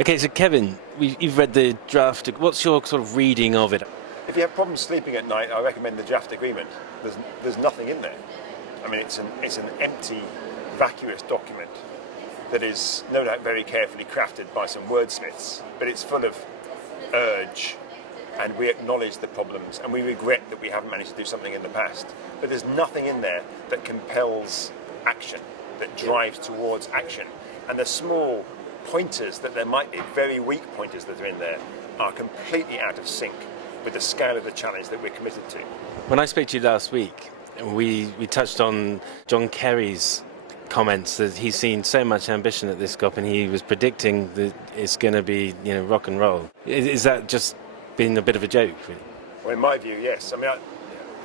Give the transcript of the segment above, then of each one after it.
Okay, so Kevin, you've read the draft. What's your sort of reading of it? If you have problems sleeping at night, I recommend the draft agreement. There's nothing in there. I mean, it's an empty, vacuous document that is no doubt very carefully crafted by some wordsmiths, but it's full of urge, and we acknowledge the problems, and we regret that we haven't managed to do something in the past. But there's nothing in there that compels action, that drives towards action. And the small pointers that there might be, very weak pointers that are in there, are completely out of sync with the scale of the challenge that we're committed to. When I spoke to you last week, we touched on John Kerry's comments that he's seen so much ambition at this COP, and he was predicting that it's going to be, rock and roll. Is that just been a bit of a joke, really? Well, in my view, yes. I mean,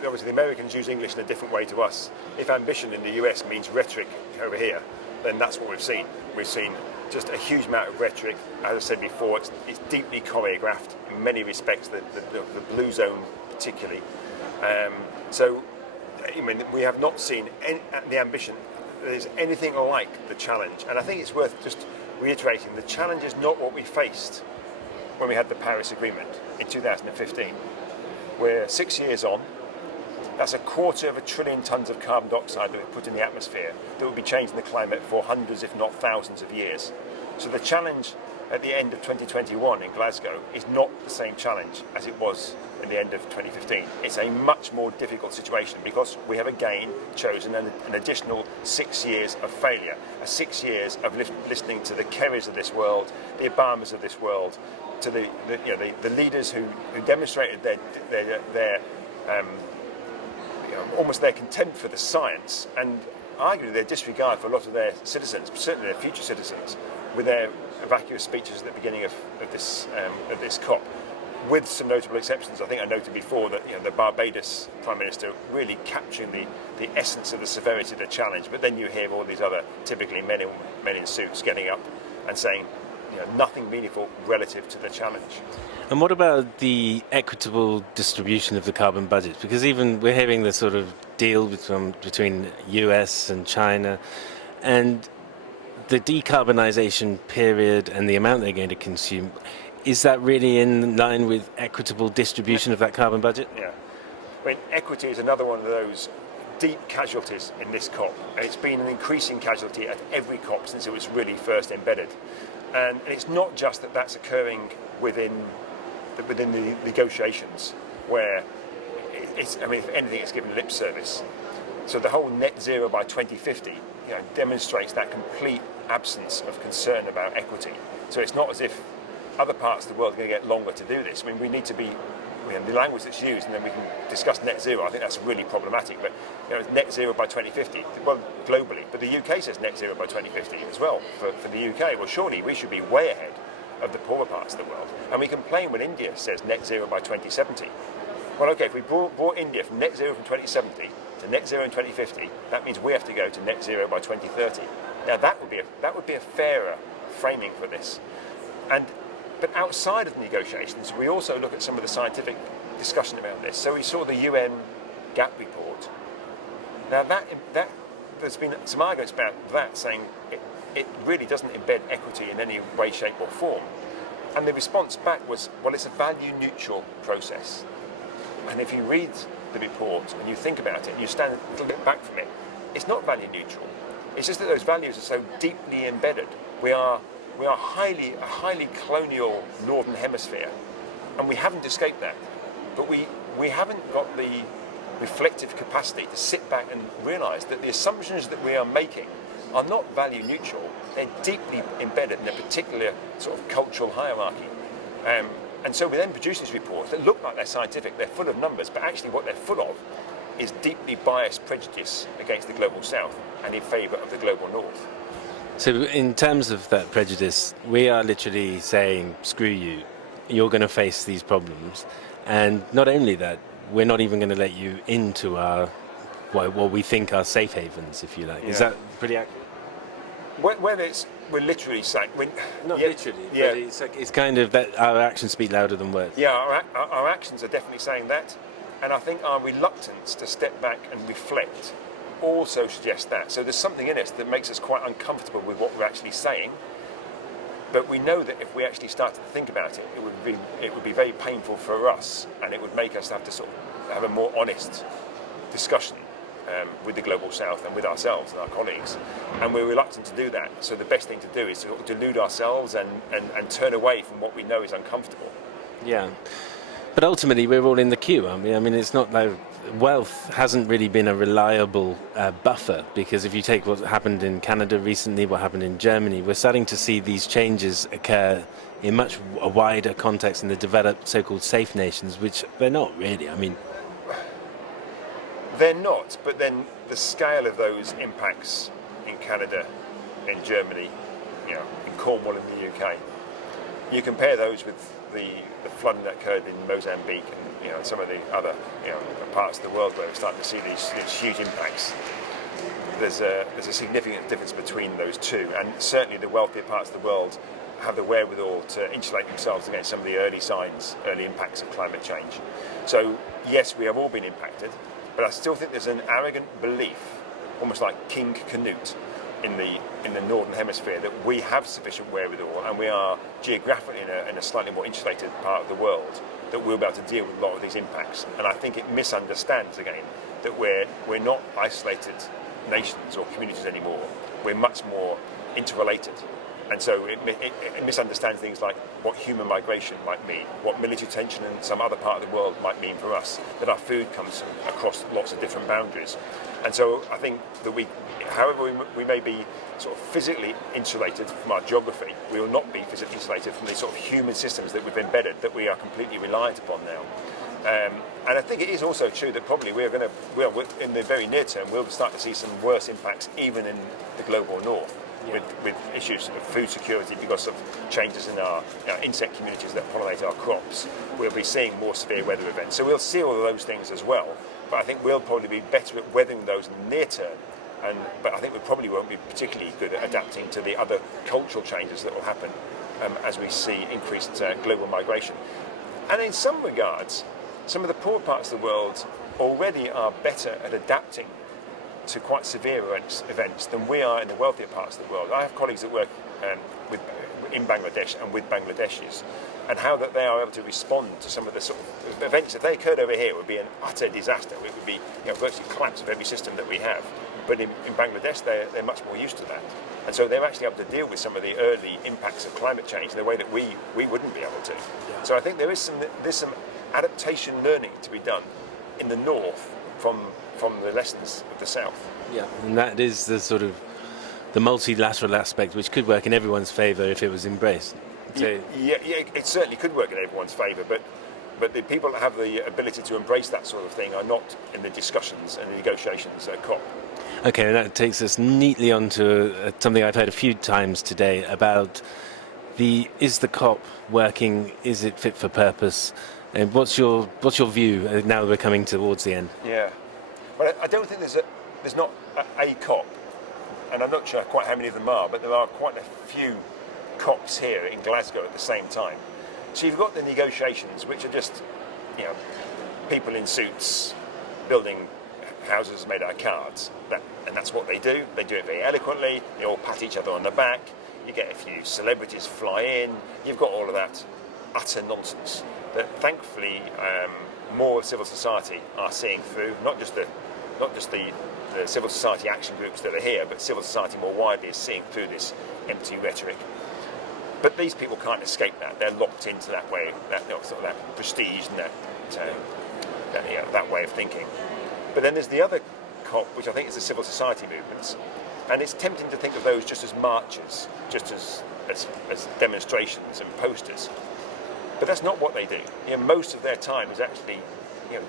obviously the Americans use English in a different way to us. If ambition in the US means rhetoric over here, then that's what we've seen. We've seen just a huge amount of rhetoric. As I said before, it's deeply choreographed in many respects, the blue zone particularly. So, I mean, we have not seen the ambition that is anything like the challenge. And I think it's worth just reiterating, the challenge is not what we faced when we had the Paris Agreement in 2015. We're 6 years on. That's 250 billion tonnes of carbon dioxide that we put in the atmosphere that will be changing the climate for hundreds, if not thousands of years. So the challenge at the end of 2021 in Glasgow is not the same challenge as it was in the end of 2015. It's a much more difficult situation because we have again chosen an additional 6 years of failure, 6 years of listening to the Kerrys of this world, the Obamas of this world, to the leaders who demonstrated their almost their contempt for the science and arguably their disregard for a lot of their citizens, certainly their future citizens, with their vacuous speeches at the beginning of this COP, with some notable exceptions. I think I noted before that the Barbados Prime Minister really capturing the essence of the severity of the challenge, but then you hear all these other typically men in suits getting up and saying nothing meaningful relative to the challenge. And what about the equitable distribution of the carbon budget? Because even we're having the sort of deal between US and China, and the decarbonisation period and the amount they're going to consume, is that really in line with equitable distribution of that carbon budget? Yeah. I mean, equity is another one of those deep casualties in this COP, and it's been an increasing casualty at every COP since it was really first embedded. And it's not just that that's occurring within the negotiations, where if anything, it's given lip service. So the whole net zero by 2050 demonstrates that complete absence of concern about equity. So it's not as if other parts of the world are going to get longer to do this. I mean, we need to be, the language that's used, and then we can discuss net zero. I think that's really problematic. But net zero by 2050, well, globally. But the UK says net zero by 2050 as well for the UK. Well, surely we should be way ahead of the poorer parts of the world. And we complain when India says net zero by 2070. Well, okay, if we brought India from net zero from 2070 to net zero in 2050, that means we have to go to net zero by 2030. Now that would be a fairer framing for this. But outside of the negotiations, we also look at some of the scientific discussion around this. So we saw the UN GAP report. Now that there's been some arguments about that, saying it really doesn't embed equity in any way, shape or form. And the response back was, well, it's a value-neutral process. And if you read the report and you think about it, and you stand a little bit back from it, it's not value-neutral. It's just that those values are so deeply embedded. We are a highly colonial Northern Hemisphere, and we haven't escaped that. But we haven't got the reflective capacity to sit back and realise that the assumptions that we are making are not value neutral. They're deeply embedded in a particular sort of cultural hierarchy. And so we then produce these reports that look like they're scientific, they're full of numbers, but actually what they're full of is deeply biased prejudice against the global south and in favour of the global north. So in terms of that prejudice, we are literally saying, screw you, you're going to face these problems. And not only that, we're not even going to let you into our, what we think are safe havens, if you like. Yeah. Is that pretty accurate? We're literally saying... Not literally, but it's kind of that our actions speak louder than words. Yeah, our actions are definitely saying that. And I think our reluctance to step back and reflect also suggests that. So there's something in us that makes us quite uncomfortable with what we're actually saying. But we know that if we actually started to think about it, it would be very painful for us, and it would make us have to sort of have a more honest discussion with the Global South and with ourselves and our colleagues. And we're reluctant to do that. So the best thing to do is to delude ourselves and turn away from what we know is uncomfortable. Yeah. But ultimately, we're all in the queue, aren't we? I mean, it's not like wealth hasn't really been a reliable buffer, because if you take what happened in Canada recently, what happened in Germany, we're starting to see these changes occur in much a wider context in the developed so-called safe nations, which they're not really. I mean, they're not, but then the scale of those impacts in Canada, in Germany, in Cornwall in the UK, you compare those with the flooding that occurred in Mozambique and some of the other parts of the world where we're starting to see these huge impacts. There's a significant difference between those two, and certainly the wealthier parts of the world have the wherewithal to insulate themselves against some of the early impacts of climate change. So yes, we have all been impacted, but I still think there's an arrogant belief, almost like King Canute in the Northern Hemisphere, that we have sufficient wherewithal and we are geographically in a slightly more insulated part of the world, that we'll be able to deal with a lot of these impacts. And I think it misunderstands, again, that we're not isolated nations or communities anymore. We're much more interrelated. And so it misunderstands things like what human migration might mean, what military tension in some other part of the world might mean for us, that our food comes across lots of different boundaries. And so I think that however we may be sort of physically insulated from our geography, we will not be physically insulated from the sort of human systems that we've embedded, that we are completely reliant upon now. And I think it is also true that probably in the very near term, we'll start to see some worse impacts even in the global north. With issues of food security because of changes in our insect communities that pollinate our crops. We'll be seeing more severe weather events. So we'll see all of those things as well. But I think we'll probably be better at weathering those in the near term. But I think we probably won't be particularly good at adapting to the other cultural changes that will happen as we see increased global migration. And in some regards, some of the poor parts of the world already are better at adapting to quite severe events than we are in the wealthier parts of the world. I have colleagues that work in Bangladesh and with Bangladeshis, and how that they are able to respond to some of the sort of events. If they occurred over here, it would be an utter disaster. It would be virtually collapse of every system that we have. But in Bangladesh, they're much more used to that. And so they're actually able to deal with some of the early impacts of climate change in a way that we wouldn't be able to. Yeah. So I think there's some adaptation learning to be done in the north from the lessons of the south. Yeah, and that is the sort of the multilateral aspect, which could work in everyone's favour if it was embraced. So yeah, it certainly could work in everyone's favour, but the people that have the ability to embrace that sort of thing are not in the discussions and the negotiations at COP. Okay, and that takes us neatly onto something I've heard a few times today about is the COP working? Is it fit for purpose? And what's your view now that we're coming towards the end? Yeah. Well, I don't think there's not a COP, and I'm not sure quite how many of them are, but there are quite a few COPs here in Glasgow at the same time. So you've got the negotiations, which are just people in suits building houses made out of cards, and that's what they do. They do it very eloquently. They all pat each other on the back. You get a few celebrities fly in. You've got all of that utter nonsense that thankfully more civil society are seeing through, not just the civil society action groups that are here, but civil society more widely is seeing through this empty rhetoric. But these people can't escape that. They're locked into that way, that prestige and that way of thinking. But then there's the other COP, which I think is the civil society movements, and it's tempting to think of those just as marches, just as demonstrations and posters. But that's not what they do. Most of their time is actually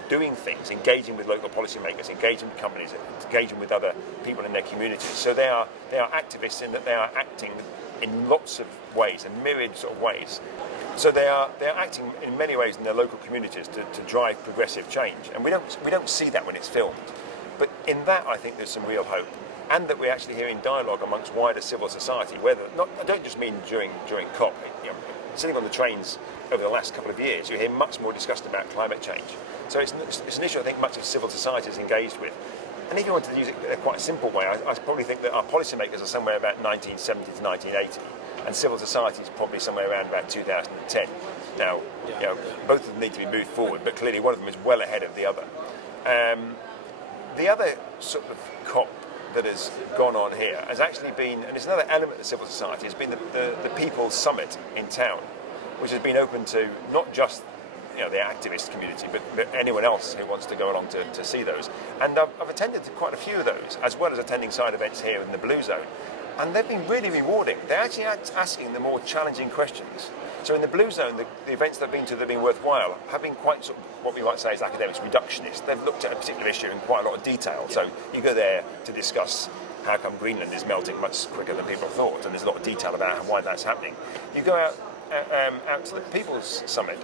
doing things, engaging with local policymakers, engaging with companies, engaging with other people in their communities. So they are activists in that they are acting in lots of ways, in myriad sort of ways. So they are acting in many ways in their local communities to drive progressive change. And we don't see that when it's filmed. But in that, I think there's some real hope, and that we're actually hearing dialogue amongst wider civil society. I don't just mean during COP. Sitting on the trains over the last couple of years, you hear much more discussion about climate change. So it's an issue I think much of civil society is engaged with. And if you wanted to use it in a quite simple way, I probably think that our policymakers are somewhere about 1970 to 1980, and civil society is probably somewhere around about 2010. Now, both of them need to be moved forward, but clearly one of them is well ahead of the other. The other sort of COP that has gone on here has actually been, and it's another element of civil society, has been the People's Summit in town, which has been open to not just the activist community, but anyone else who wants to go along to see those. And I've attended quite a few of those, as well as attending side events here in the Blue Zone. And they've been really rewarding. They're actually asking the more challenging questions. So in the Blue Zone, the events that have been worthwhile have been quite sort of what we might say is academics reductionist. They've looked at a particular issue in quite a lot of detail. So you go there to discuss how come Greenland is melting much quicker than people thought, and there's a lot of detail about why that's happening. You go out to the People's Summit,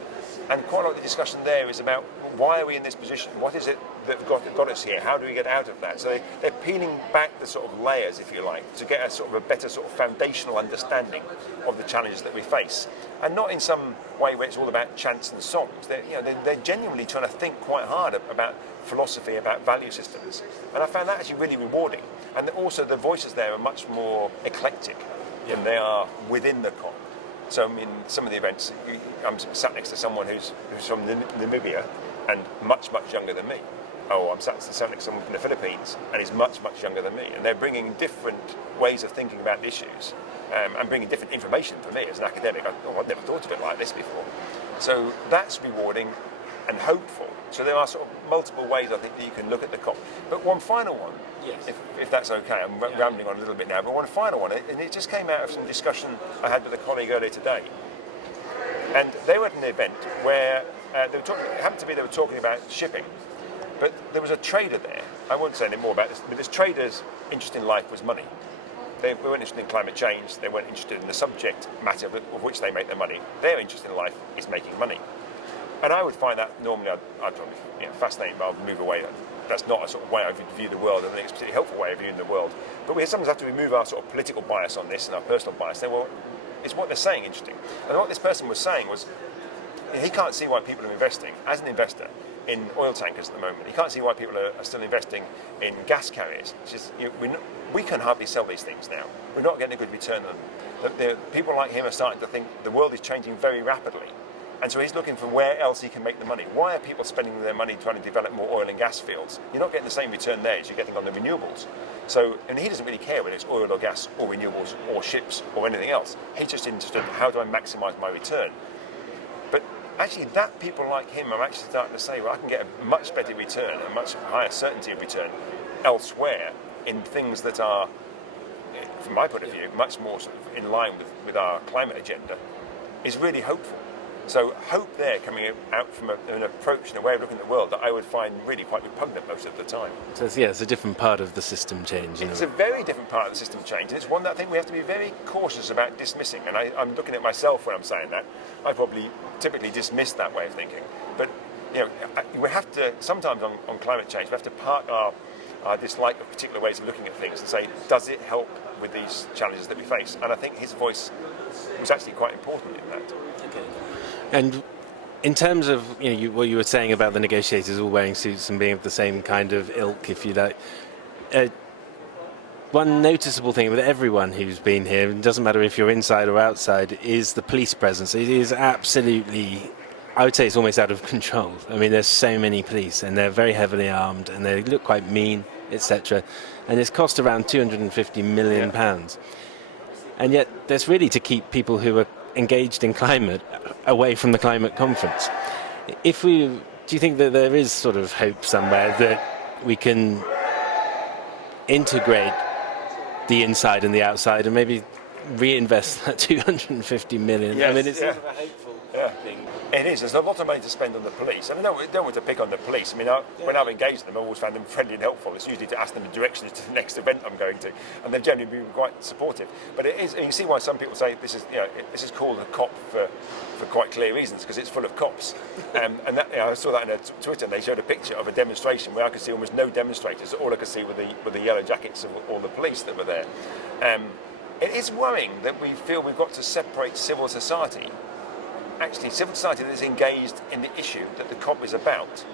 and quite a lot of the discussion there is about why are we in this position? What is it that got us here? How do we get out of that? So they're peeling back the sort of layers, if you like, to get a sort of a better sort of foundational understanding of the challenges that we face, and not in some way where it's all about chants and songs. They're genuinely trying to think quite hard about philosophy, about value systems, and I found that actually really rewarding. And also the voices there are much more eclectic than they are within the COP. So in some of the events, I'm sat next to someone who's from Namibia and much younger than me. I'm sat next to someone from the Philippines and he's much younger than me. And they're bringing different ways of thinking about the issues and bringing different information for me as an academic. I've never thought of it like this before. So that's rewarding and hopeful. So there are sort of multiple ways, I think, that you can look at the COP. But one final one, if that's okay, I'm rambling on a little bit now, but one final one, and it just came out of some discussion I had with a colleague earlier today. And they were at an event where it happened to be they were talking about shipping, but there was a trader there. I won't say any more about this, but this trader's interest in life was money. They weren't interested in climate change, they weren't interested in the subject matter of which they make their money. Their interest in life is making money. And I would find that normally I'd probably fascinating, but I'd move away. That's not a sort of way I view the world, and it's a particularly helpful way of viewing the world. But we sometimes have to remove our sort of political bias on this and our personal bias. Say, well, it's what they're saying interesting. And what this person was saying was he can't see why people are investing, as an investor, in oil tankers at the moment. He can't see why people are still investing in gas carriers. It's just, we can hardly sell these things now. We're not getting a good return on them. People like him are starting to think the world is changing very rapidly. And so he's looking for where else he can make the money. Why are people spending their money trying to develop more oil and gas fields? You're not getting the same return there as you're getting on the renewables. So, and he doesn't really care whether it's oil or gas or renewables or ships or anything else. He's just interested in how do I maximise my return. But actually people like him are actually starting to say, well, I can get a much better return, a much higher certainty of return elsewhere in things that are, from my point of view, much more sort of in line with our climate agenda, is really hopeful. So hope there coming out from an approach and a way of looking at the world that I would find really quite repugnant most of the time. So it's a different part of the system change. It's a very different part of the system change, and it's one that I think we have to be very cautious about dismissing. And I'm looking at myself when I'm saying that. I probably typically dismiss that way of thinking. But we have to, sometimes on climate change, we have to park our dislike of particular ways of looking at things and say, does it help with these challenges that we face? And I think his voice was actually quite important in that. Okay. And in terms of what you were saying about the negotiators all wearing suits and being of the same kind of ilk, if you like, one noticeable thing with everyone who's been here, it doesn't matter if you're inside or outside, is the police presence. It is absolutely, I would say it's almost out of control. I mean, there's so many police and they're very heavily armed and they look quite mean, etc. And it's cost around £250 million. And yet that's really to keep people who are engaged in climate away from the climate conference. Do you think that there is sort of hope somewhere that we can integrate the inside and the outside and maybe reinvest that 250 million? Yes, I mean, it's sort of a hopeful thing. It is. There's a lot of money to spend on the police. I mean, don't want to pick on the police. I mean, when I've engaged them, I've always found them friendly and helpful. It's usually to ask them the directions to the next event I'm going to, and they've generally been quite supportive. But it is, and you see why some people say this is called a COP for quite clear reasons, because it's full of cops. And that, I saw that in Twitter, and they showed a picture of a demonstration where I could see almost no demonstrators. All I could see were the yellow jackets of all the police that were there. It is worrying that we feel we've got to separate civil society. Actually, civil society that is engaged in the issue that the COP is about,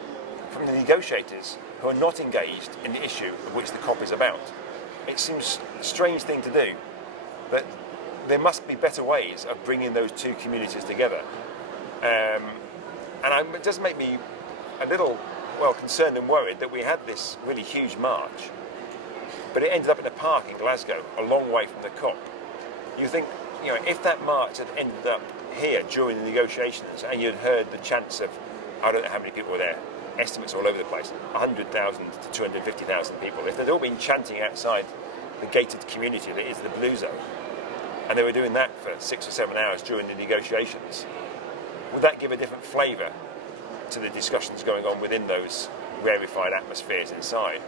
from the negotiators who are not engaged in the issue of which the COP is about. It seems a strange thing to do, but there must be better ways of bringing those two communities together. It does make me a little, concerned and worried that we had this really huge march, but it ended up in a park in Glasgow, a long way from the COP. You think, if that march had ended up here during the negotiations and you'd heard the chants of, I don't know how many people were there, estimates all over the place, 100,000 to 250,000 people, if they'd all been chanting outside the gated community that is the Blue Zone, and they were doing that for 6 or 7 hours during the negotiations, would that give a different flavour to the discussions going on within those rarefied atmospheres inside?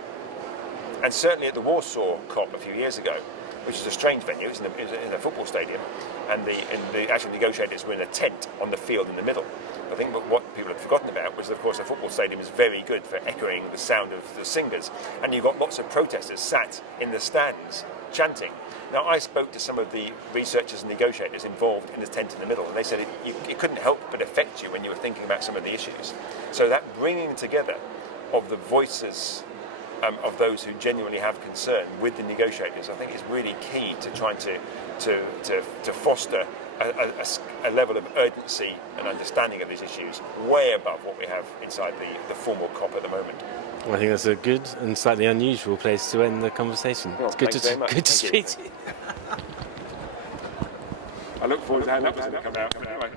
And certainly at the Warsaw COP a few years ago, which is a strange venue, it's in a football stadium, and the actual negotiators were in a tent on the field in the middle. I think what people had forgotten about was, of course, a football stadium is very good for echoing the sound of the singers, and you've got lots of protesters sat in the stands chanting. Now, I spoke to some of the researchers and negotiators involved in the tent in the middle, and they said it couldn't help but affect you when you were thinking about some of the issues. So that bringing together of the voices of those who genuinely have concern with the negotiators, I think is really key to trying to foster a level of urgency and understanding of these issues way above what we have inside the formal COP at the moment. Well, I think that's a good and slightly unusual place to end the conversation. Well, it's good thanks to very much. speak to you. I look forward to how that come out. Anyway.